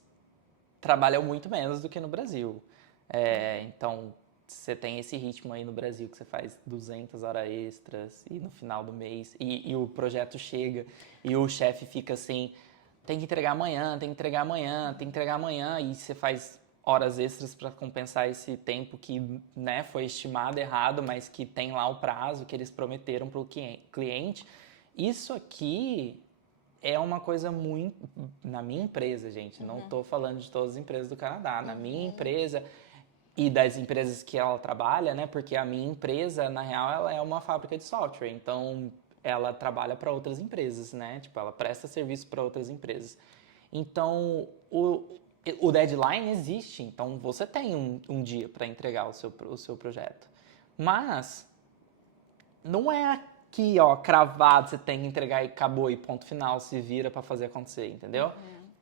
trabalham muito menos do que no Brasil. Então, você tem esse ritmo aí no Brasil que você faz 200 horas extras e no final do mês, e o projeto chega e o chefe fica assim, tem que entregar amanhã, tem que entregar amanhã, tem que entregar amanhã, e você faz horas extras para compensar esse tempo que, né, foi estimado errado, mas que tem lá o prazo que eles prometeram para o cliente. Isso aqui é uma coisa muito. Na minha empresa, gente, não estou falando de todas as empresas do Canadá. Na minha empresa e das empresas que ela trabalha, né? Porque a minha empresa, na real, ela é uma fábrica de software. Então, ela trabalha para outras empresas, né? Tipo, ela presta serviço para outras empresas. Então, o deadline existe. Então, você tem um dia para entregar o seu projeto. Mas, não é aqui, ó, cravado, você tem que entregar e acabou, e ponto final, se vira para fazer acontecer, entendeu?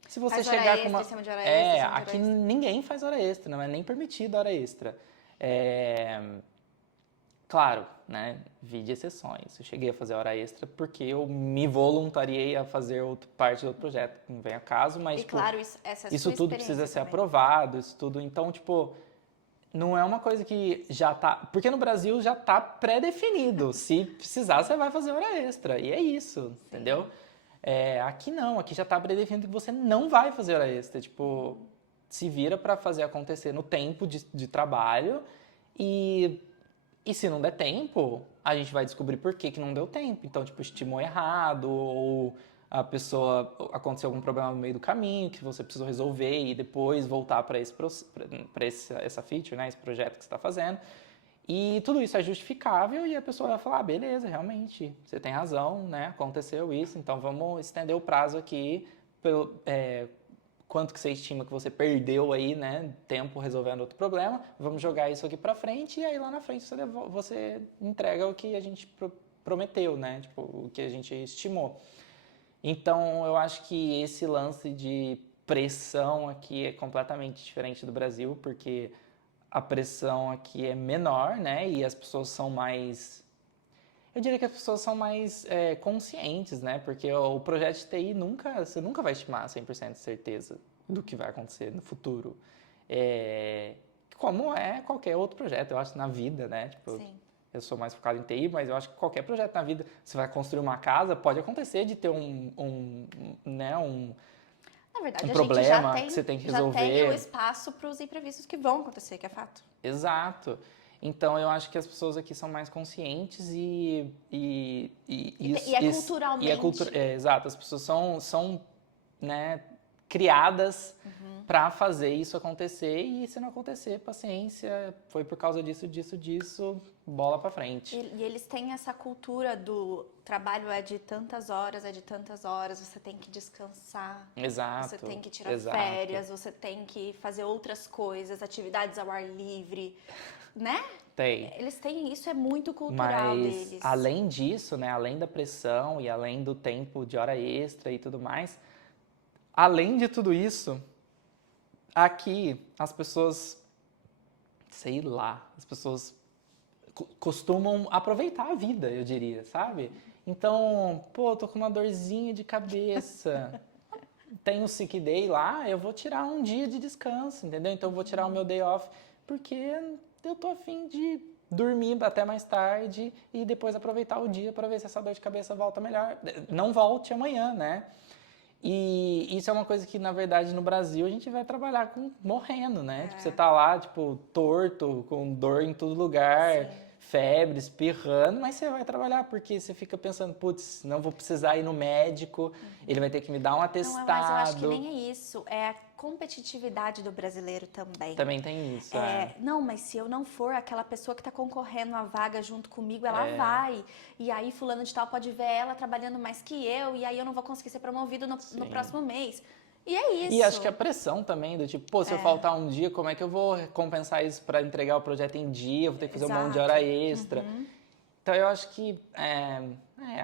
Se você Faz hora chegar com extra, uma. em cima de hora extra, em cima de hora Aqui extra. ninguém faz hora extra, não é nem permitido hora extra. É, claro, né? Vi de exceções. Eu cheguei a fazer hora extra porque eu me voluntariei a fazer parte do outro projeto. Não vem a caso, mas, E tipo, claro, essa é a isso sua tudo precisa experiência ser também. aprovado, isso tudo. Então, tipo, não é uma coisa que já tá. Porque no Brasil já tá pré-definido. Se precisar, você vai fazer hora extra. E é isso, entendeu? Aqui não, aqui já tá pré-definido que você não vai fazer hora extra. Tipo, se vira para fazer acontecer no tempo de trabalho e, e se não der tempo, a gente vai descobrir por que não deu tempo. Então, tipo, estimou errado ou a pessoa aconteceu algum problema no meio do caminho que você precisou resolver e depois voltar para essa feature, né, esse projeto que você está fazendo. E tudo isso é justificável e a pessoa vai falar, ah, beleza, realmente, você tem razão, né? Aconteceu isso, então vamos estender o prazo aqui pelo quanto que você estima que você perdeu aí, né? Tempo resolvendo outro problema, vamos jogar isso aqui para frente e aí lá na frente você entrega o que a gente prometeu, né? Tipo, o que a gente estimou. Então, eu acho que esse lance de pressão aqui é completamente diferente do Brasil, porque a pressão aqui é menor, né? E as pessoas são mais. Eu diria que as pessoas são mais conscientes, né? Porque o projeto de TI você nunca vai estimar 100% de certeza do que vai acontecer no futuro. Como é qualquer outro projeto, eu acho, na vida, né? Tipo, Sim. eu sou mais focado em TI, mas eu acho que qualquer projeto na vida, você vai construir uma casa, pode acontecer de ter né, Na um verdade, a gente problema que você tem que já tem o resolver. espaço para os imprevistos que vão acontecer, que é fato. Exato. Então, eu acho que as pessoas aqui são mais conscientes E é culturalmente. exato, as pessoas são né, criadas para fazer isso acontecer e se não acontecer, paciência, foi por causa disso, bola para frente. E eles têm essa cultura do trabalho é de tantas horas, você tem que descansar, Exato. você tem que tirar exato. férias, você tem que fazer outras coisas, atividades ao ar livre, né? Tem. Eles têm isso, é muito cultural Mas, deles. além disso, né, além da pressão e além do tempo de hora extra e tudo mais, além de tudo isso, aqui as pessoas, sei lá, as pessoas costumam aproveitar a vida, eu diria, sabe? Então, pô, tô com uma dorzinha de cabeça, tenho o sick day lá, eu vou tirar um dia de descanso, entendeu? Então eu vou tirar o meu day off, porque eu tô a fim de dormir até mais tarde e depois aproveitar o dia para ver se essa dor de cabeça volta melhor. Não volte amanhã, né? E isso é uma coisa que, na verdade, no Brasil a gente vai trabalhar morrendo, né? Tipo, você tá lá, tipo, torto, com dor em todo lugar, Sim. febre, espirrando, mas você vai trabalhar porque você fica pensando, putz, não vou precisar ir no médico, ele vai ter que me dar um Não, mas eu acho que atestado. nem é isso. É a competitividade do brasileiro também. Também tem isso, Não, mas se eu não for, aquela pessoa que está concorrendo à vaga junto comigo, ela É. vai. E aí fulano de tal pode ver ela trabalhando mais que eu, e aí eu não vou conseguir ser promovido no Sim. próximo mês. E é isso. E acho que a pressão também, do tipo, pô, se eu faltar um dia, como é que eu vou compensar isso para entregar o projeto em dia? Eu vou ter que fazer um monte de hora extra. Então eu acho que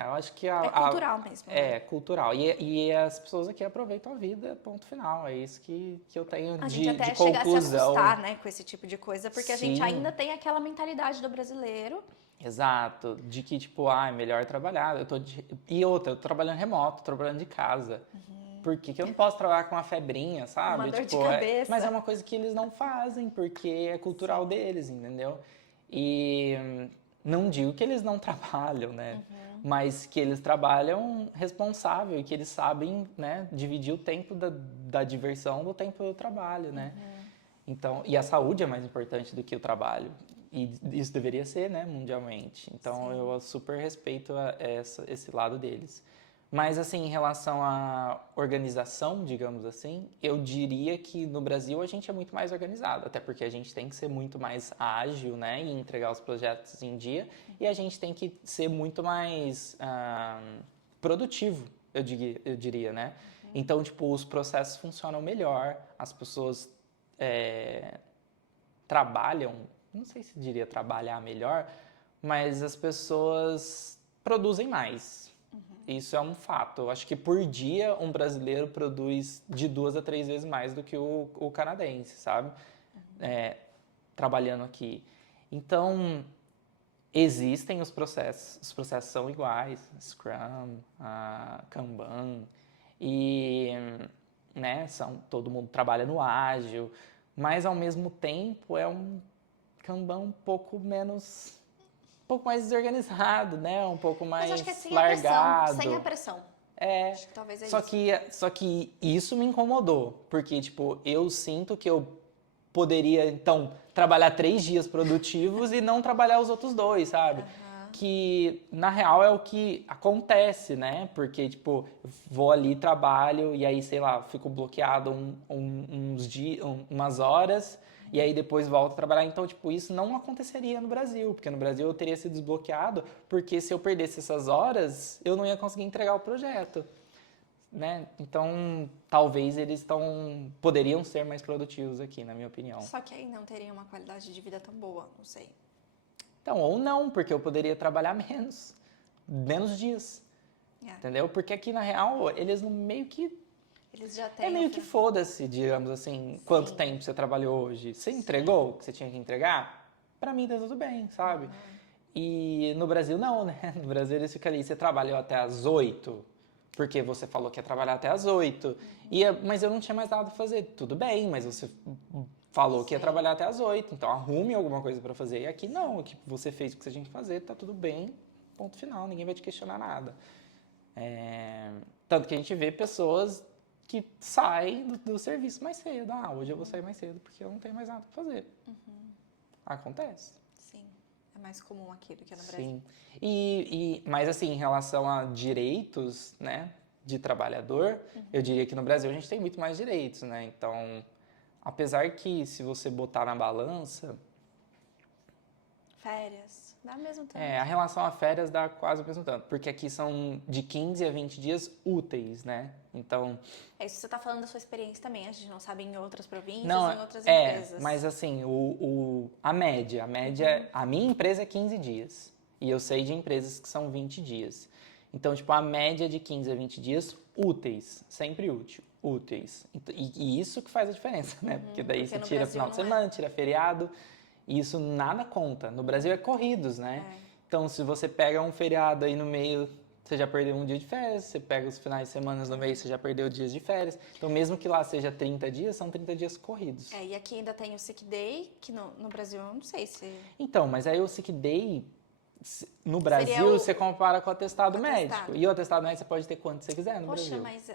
eu acho que É cultural mesmo. é cultural. E as pessoas aqui aproveitam a vida, ponto final. É isso que eu tenho A gente até de chegar a se conclusão. assustar, né, com esse tipo de coisa, porque a gente Sim. ainda tem aquela mentalidade do brasileiro. Exato, de que tipo, é melhor trabalhar. E outra, eu tô trabalhando remoto, tô trabalhando de casa. Por que que eu não posso trabalhar com uma febrinha, sabe? Uma dor de Tipo, cabeça. mas é uma coisa que eles não fazem, porque é cultural deles, entendeu? E não digo que eles não trabalham, né? Mas que eles trabalham responsável e que eles sabem, né, dividir o tempo da diversão do tempo do trabalho, né? Então, e a saúde é mais importante do que o trabalho. E isso deveria ser, né, mundialmente. Então, Sim. eu super respeito esse lado deles. Mas, assim, em relação à organização, digamos assim, eu diria que no Brasil a gente é muito mais organizado, até porque a gente tem que ser muito mais ágil, né, e entregar os projetos em dia, e a gente tem que ser muito mais produtivo, eu diria, né? Então, tipo, os processos funcionam melhor, as pessoas trabalham, não sei se diria trabalhar melhor, mas as pessoas produzem mais. Isso é um fato. Eu acho que por dia um brasileiro produz de 2 a 3 vezes mais do que o canadense, sabe? Trabalhando aqui. Então, existem os processos são iguais, Scrum, Kanban, e né, todo mundo trabalha no ágil, mas ao mesmo tempo é um Kanban um pouco mais desorganizado, né? Um pouco mais Mas acho que é sem largado. a pressão. Sem a pressão. Acho que talvez é isso. Só que isso me incomodou, porque, tipo, eu sinto que eu poderia, então, trabalhar 3 dias produtivos e não trabalhar os outros 2, sabe? Que, na real, é o que acontece, né? Porque, tipo, vou ali, trabalho, e aí, sei lá, fico bloqueado uns dias, umas horas, e aí depois volto a trabalhar. Então, tipo, isso não aconteceria no Brasil, porque no Brasil eu teria sido desbloqueado, porque se eu perdesse essas horas, eu não ia conseguir entregar o projeto, né? Então, talvez eles poderiam ser mais produtivos aqui, na minha opinião. Só que aí não teria uma qualidade de vida tão boa, não sei. Então, ou não, porque eu poderia trabalhar menos dias, entendeu? Porque aqui, na real, eles meio que Eles já têm. é meio que foda-se, digamos assim, quanto tempo você trabalhou hoje. Você entregou o que você tinha que entregar? Pra mim tá tudo bem, sabe? E no Brasil não, né? No Brasil eles ficam ali, você trabalhou até às 8, porque você falou que ia trabalhar até às 8. Mas eu não tinha mais nada pra fazer. Tudo bem, mas você falou que ia trabalhar até às 8, então arrume alguma coisa pra fazer. E aqui não, aqui você fez o que você tinha que fazer, tá tudo bem, ponto final, ninguém vai te questionar nada. Tanto que a gente vê pessoas que saem do serviço mais cedo. Hoje eu vou sair mais cedo porque eu não tenho mais nada pra fazer. Acontece. Sim, é mais comum aqui do que no Brasil. Sim. Mas assim, em relação a direitos, né, de trabalhador, eu diria que no Brasil a gente tem muito mais direitos, né? Então, apesar que se você botar na balança... Férias, dá mesmo tanto. a relação a férias dá quase o mesmo tanto, porque aqui são de 15 a 20 dias úteis, né? Então... Isso você tá falando da sua experiência também, a gente não sabe em outras províncias, Não, em outras empresas. mas assim, a média, a minha empresa é 15 dias, e eu sei de empresas que são 20 dias. Então, tipo, a média de 15 a 20 dias úteis, sempre úteis. E isso que faz a diferença, né? Porque daí você tira final de semana, tira feriado. E isso nada conta. No Brasil é corridos, né? É. Então, se você pega um feriado aí no meio, você já perdeu um dia de férias. Você pega os finais de semana no mês, você já perdeu dias de férias. Então, mesmo que lá seja 30 dias, são 30 dias corridos. E aqui ainda tem o sick day, que no Brasil eu não sei se... Então, mas aí o sick day, no Seria Brasil, o- você compara com o atestado com o médico. atestado. E o atestado médico você pode ter quanto você quiser no Poxa, Brasil. mas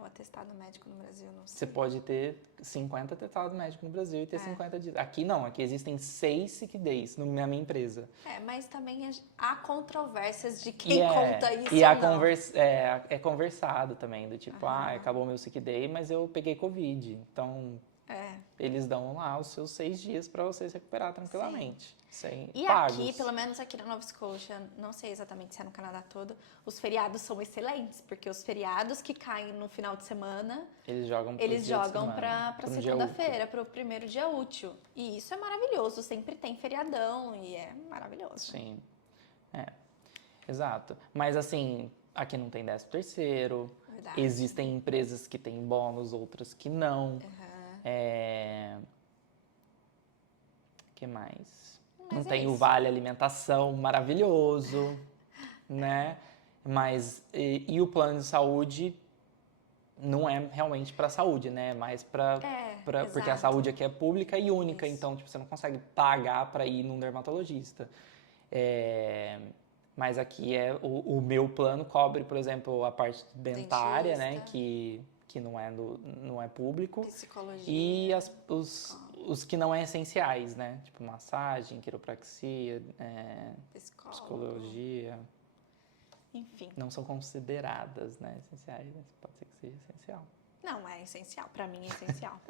o atestado médico no Brasil, não Você sei. pode ter 50 atestados médicos no Brasil e ter É. 50 dias. Aqui não, aqui existem 6 sick days na minha empresa. Mas também há controvérsias de E quem conta isso e ou há não. é conversado também, do tipo, acabou meu sick day, mas eu peguei Covid. Então, eles dão lá os seus 6 dias para você se recuperar tranquilamente, sem E pagos. aqui, pelo menos aqui na Nova Scotia, não sei exatamente se é no Canadá todo, os feriados são excelentes, porque os feriados que caem no final de semana, Eles jogam para um dia segunda-feira, para o primeiro dia útil. E isso é maravilhoso, sempre tem feriadão e é maravilhoso. Sim, exato. Mas assim, aqui não tem 13º, Verdade. existem empresas que têm bônus, outras que não. Que mais? Não Mas é tem o isso. vale alimentação maravilhoso, né? Mas e o plano de saúde não é realmente para saúde, né? Mais para porque a exato. saúde aqui é pública e única, Isso. então tipo, você não consegue pagar para ir num dermatologista. Mas aqui o meu plano cobre, por exemplo, a parte dentária, né? Dentista. Que não é público. Psicologia. E os que não é essenciais, né? Tipo massagem, quiropraxia, psicologia. Enfim. Não são consideradas, né, essenciais, mas pode ser que seja essencial. Não, é essencial. Pra mim é essencial.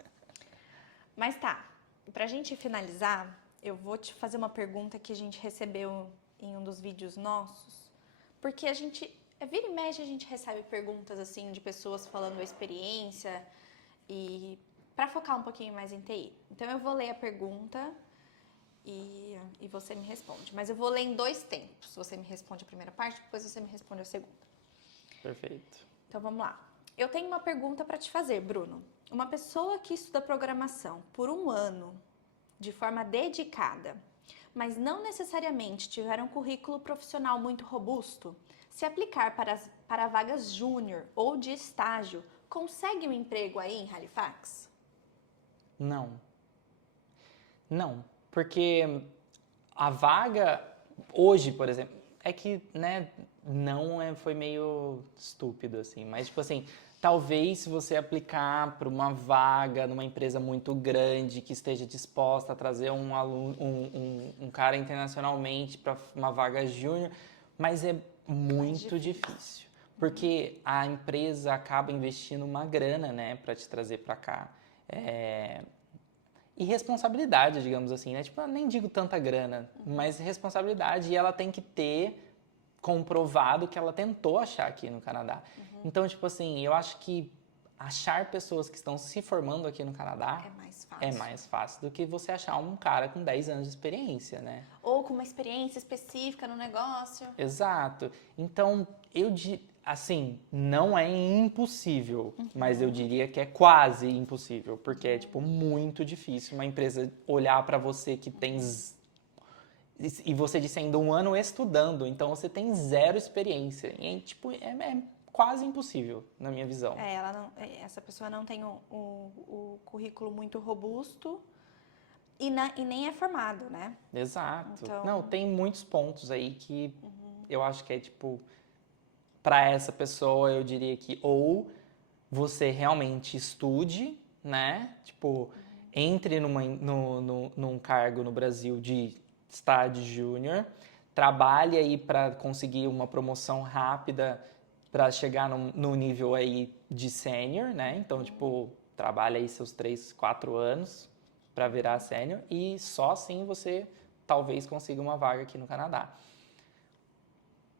Mas tá, pra gente finalizar, eu vou te fazer uma pergunta que a gente recebeu em um dos vídeos nossos, porque vira e mexe, a gente recebe perguntas assim de pessoas falando a experiência e para focar um pouquinho mais em TI. Então eu vou ler a pergunta e você me responde. Mas eu vou ler em 2 tempos. Você me responde a primeira parte, depois você me responde a segunda. Perfeito. Então vamos lá. Eu tenho uma pergunta para te fazer, Bruno. Uma pessoa que estuda programação por 1 ano de forma dedicada, mas não necessariamente tiver um currículo profissional muito robusto, se aplicar para vagas júnior ou de estágio, consegue um emprego aí em Halifax? Não. Não, porque a vaga hoje, por exemplo, é que, né, foi meio estúpido assim, mas tipo assim, talvez se você aplicar para uma vaga numa empresa muito grande que esteja disposta a trazer um aluno, um cara internacionalmente para uma vaga júnior, mas é muito difícil. Porque a empresa acaba investindo uma grana, né, para te trazer para cá. E responsabilidade, digamos assim, né? Tipo, eu nem digo tanta grana, mas responsabilidade. E ela tem que ter comprovado que ela tentou achar aqui no Canadá. Então, tipo assim, eu acho que achar pessoas que estão se formando aqui no Canadá é mais fácil do que você achar um cara com 10 anos de experiência, né? Ou com uma experiência específica no negócio. Exato. Então, assim, não é impossível, mas eu diria que é quase impossível, porque é, tipo, muito difícil uma empresa olhar para você que tem... E você disse ainda 1 ano estudando, então você tem 0 experiência. E, tipo, é quase impossível, na minha visão. Essa pessoa não tem o currículo muito robusto e nem é formado, né? Exato. Então... Não, tem muitos pontos aí que eu acho que é, tipo... Para essa pessoa, eu diria que ou você realmente estude, né? Tipo, entre num cargo no Brasil de estágio júnior, trabalhe aí para conseguir uma promoção rápida para chegar no nível aí de sênior, né? Então, tipo, trabalha aí seus 3, 4 anos para virar sênior e só assim você talvez consiga uma vaga aqui no Canadá.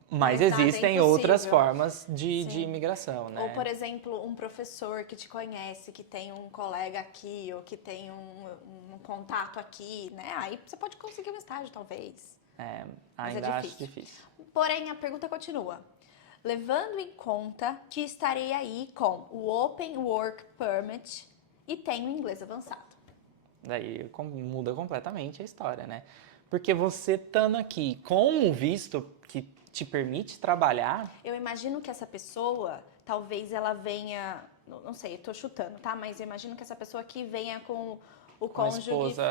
Mas existem outras formas de imigração, né? Ou, por exemplo, um professor que te conhece, que tem um colega aqui, ou que tem um contato aqui, né? Aí você pode conseguir um estágio, talvez. Ainda acho difícil. Porém, a pergunta continua. Levando em conta que estarei aí com o Open Work Permit e tenho inglês avançado. Daí muda completamente a história, né? Porque você estando aqui com um visto que te permite trabalhar, Eu imagino que essa pessoa, talvez ela venha, não sei, eu tô chutando, tá? Mas eu imagino que essa pessoa aqui venha com o com a cônjuge esposa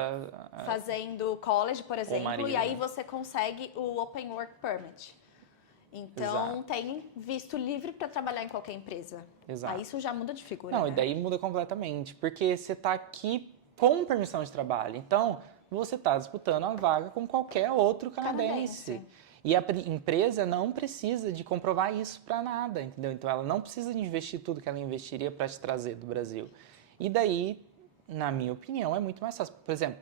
fazendo college, por ou exemplo, e marido. aí você consegue o Open Work Permit. Então, Exato, tem visto livre para trabalhar em qualquer empresa. Aí exato. isso já muda de figura, Não, e né? daí muda completamente, porque você está aqui com permissão de trabalho. Então, você está disputando a vaga com qualquer outro Canadense. canadense. E a empresa não precisa de comprovar isso para nada, entendeu? Então, ela não precisa de investir tudo que ela investiria para te trazer do Brasil. E daí, na minha opinião, é muito mais fácil. Por exemplo,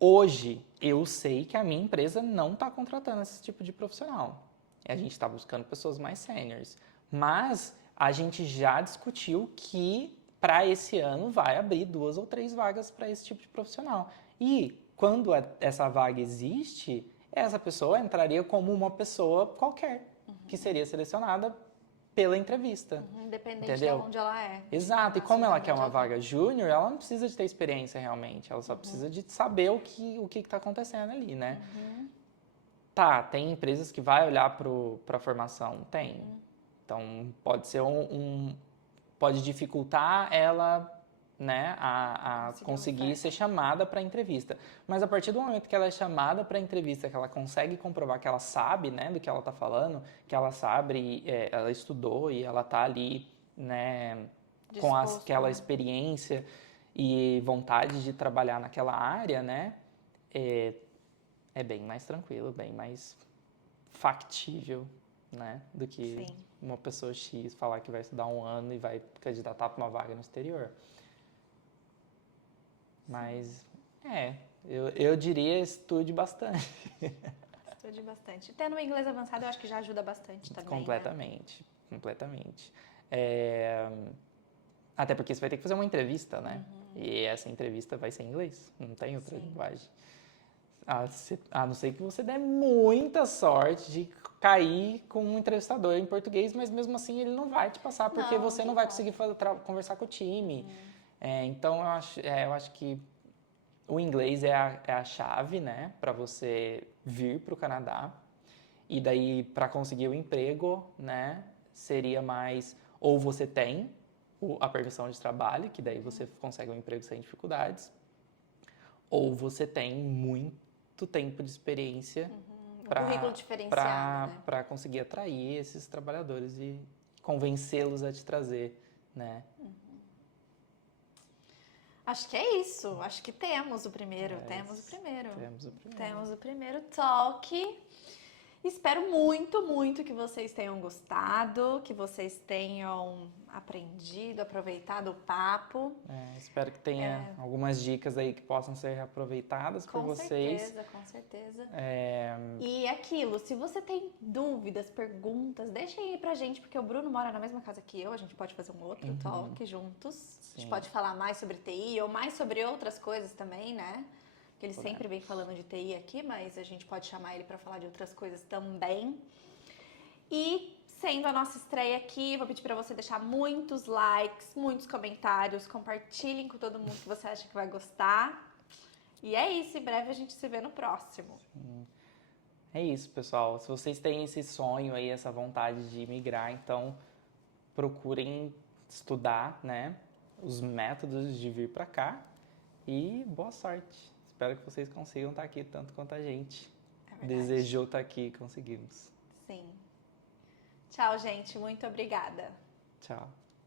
hoje eu sei que a minha empresa não está contratando esse tipo de profissional. A gente está buscando pessoas mais seniors. Mas a gente já discutiu que para esse ano vai abrir 2 ou 3 vagas para esse tipo de profissional. E quando essa vaga existe, essa pessoa entraria como uma pessoa qualquer, que seria selecionada pela entrevista. Independente de Entendeu? onde ela é. Exato, e como ela quer uma Nacionalidade. vaga júnior, ela não precisa de ter experiência realmente, ela só precisa de saber o que está acontecendo ali, né? Tá, tem empresas que vai olhar para a formação? Tem. Então, pode ser pode dificultar ela, né, a Conseguir uma conseguir ser oferta. chamada para entrevista. Mas a partir do momento que ela é chamada para entrevista, que ela consegue comprovar que ela sabe, né, do que ela está falando, que ela sabe, ela estudou e ela está ali, né, com Disposto, aquela né? experiência e vontade de trabalhar naquela área, né, é bem mais tranquilo, bem mais factível, né, do que Sim. uma pessoa X falar que vai estudar 1 ano e vai candidatar para uma vaga no exterior. Mas, eu diria estude bastante. Estude bastante. Tendo o inglês avançado, eu acho que já ajuda bastante também, né? Completamente, completamente. É, até porque você vai ter que fazer uma entrevista, né? E essa entrevista vai ser em inglês, não tem outra Sim. linguagem. A não ser que você dê muita sorte de cair com um entrevistador em português, mas mesmo assim ele não vai te passar porque Não, você não não vai vai. conseguir conversar com o time. Então eu acho que o inglês é a chave, né, para você vir para o Canadá. E daí para conseguir o emprego, né, seria mais ou você tem a permissão de trabalho, que daí você consegue um emprego sem dificuldades, ou você tem muito tempo de experiência Um currículo diferenciado, né? para conseguir atrair esses trabalhadores e convencê-los a te trazer, né? Acho que é isso. Acho que temos o primeiro. Temos o primeiro. Temos o primeiro. Temos o primeiro talk. Espero muito, muito que vocês tenham gostado, que vocês tenham aprendido, aproveitado o papo. Espero que tenha algumas dicas aí que possam ser aproveitadas por vocês. Com certeza. E aquilo, se você tem dúvidas, perguntas, deixa aí pra gente, porque o Bruno mora na mesma casa que eu, a gente pode fazer um outro talk juntos. A gente pode falar mais sobre TI ou mais sobre outras coisas também, né? Porque ele sempre vem falando de TI aqui, mas a gente pode chamar ele pra falar de outras coisas também. E sendo a nossa estreia aqui, vou pedir pra você deixar muitos likes, muitos comentários, compartilhem com todo mundo que você acha que vai gostar. E é isso, em breve a gente se vê no próximo. É isso, pessoal. Se vocês têm esse sonho aí, essa vontade de migrar, então procurem estudar, né, os métodos de vir para cá e boa sorte. Espero que vocês consigam estar aqui tanto quanto a gente desejou estar aqui e conseguimos. Sim. Tchau, gente. Muito obrigada. Tchau.